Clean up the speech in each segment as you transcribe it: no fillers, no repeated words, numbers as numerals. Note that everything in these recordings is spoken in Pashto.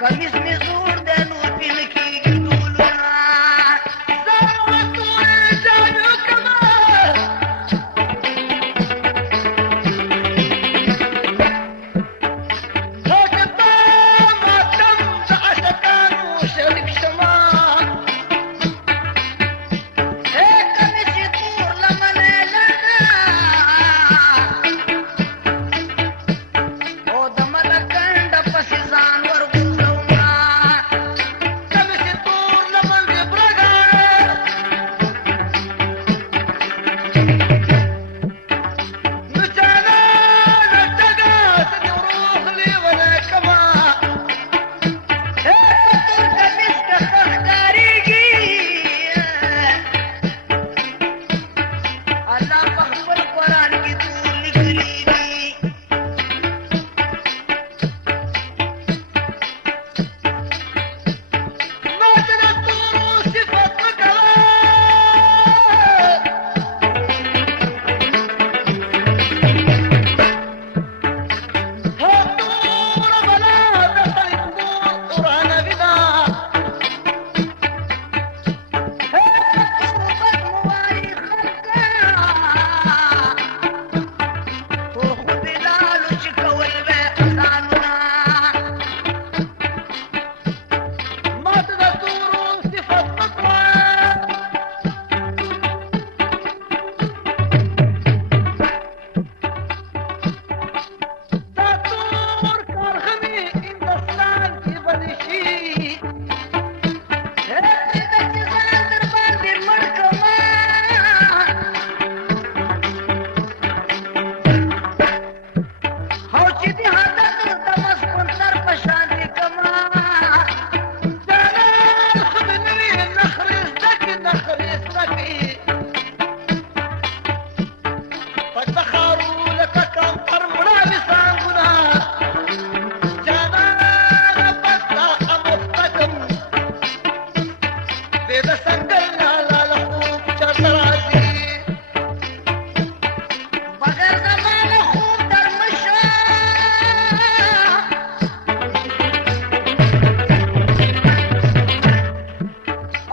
कमीच मी सोड द्या नोटीन की डुलना सर्व तुझ्या कमाल भगता मातम अशकानु शरीक क्षमा हे कमीची तूरला म्हणायला ओ दमला कंड पसी जानवर गुंजवला कमीची तूरला म्हणजे प्रगाळ नुचाना नटगास निवरोखली वन कमा हे पतूर कमीच का खखकारीगी अल्लाह मखबूल कुरान की तू लिखली नाचना तू सिफत कला हो तूर बला दखली तूर कुरान विदा हे तूर बदमुवारी खलका तो खुद लालू चिकवल बे असानुना नाचना तूर सिफत कला داتور کارخانه هندوستان کی بنشی هی د جزان در باندې مړکما هو چې دی حالت د مسکون تر پشان دی کما جلال خبنوی نخرز دکی پټ بخارو لکه کمتر مړه لسانګونه جانان پتا امفتکم دې د سنگل نالا خوب چرته راځي بغیر زمانه خوب در مشه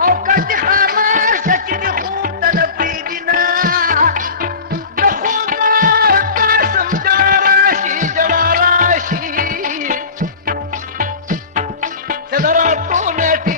او کدی خاموشه چې د خوب ته نه پرېږدي نه د خوب نه قسم جړا راشي ژړا راشي چې د راتلو نیټې